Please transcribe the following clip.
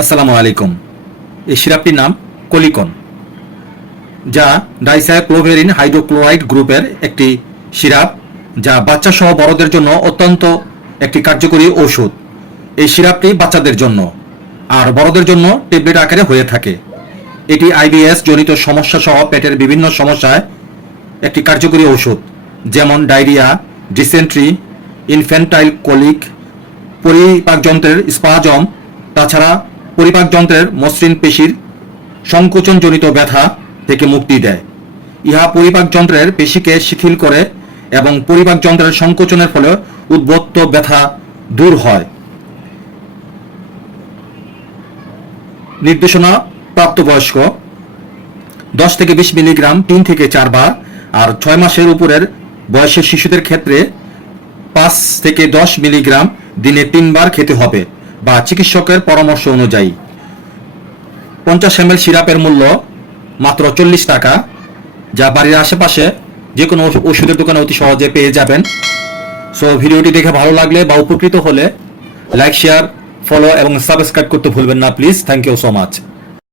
আসসালামু আলাইকুম। এই সিরাপটির নাম কলিকন, যা ডাইসাইক্লোভেরিন হাইড্রোক্লোরাইড গ্রুপের একটি সিরাপ, যা বাচ্চা সহ বড়দের জন্য অত্যন্ত একটি কার্যকরী ঔষধ। এই সিরাপটি বাচ্চাদের জন্য আর বড়দের জন্য ট্যাবলেট আকারে হয়ে থাকে। এটি আইবিএস জনিত সমস্যা সহ পেটের বিভিন্ন সমস্যায় একটি কার্যকরী ঔষধ, যেমন ডায়রিয়া, ডিসেন্ট্রি, ইনফ্যান্টাইল কোলিক, পরিপাকযন্ত্রের স্পাজম, তাছাড়া পরিপাকযন্ত্রের মসৃণ পেশির সংকোচনজনিত ব্যথা থেকে মুক্তি দেয়। ইহা পরিপাকযন্ত্রের পেশিকে শিথিল করে এবং পরিপাকযন্ত্রের সংকোচনের ফলে উদ্ভূত ব্যথা দূর হয়। নির্দেশনা প্রাপ্তবয়স্ক 10 থেকে 20 মিলিগ্রাম 3 থেকে 4 বার, আর 6 মাসের উপরের বয়সের শিশুদের ক্ষেত্রে 5 থেকে 10 মিলিগ্রাম দিনে 3 বার খেতে হবে বা চিকিৎসকের পরামর্শ অনুযায়ী। 50 ml সিরাপের মূল্য মাত্র 40 টাকা, যা বাড়ির আশেপাশে যে কোনো ওষুধের দোকানে অতি সহজে পেয়ে যাবেন। সো ভিডিওটি দেখে ভালো লাগলে বা উপকৃত হলে লাইক, শেয়ার, ফলো এবং সাবস্ক্রাইব করতে ভুলবেন না please. Thank you so much.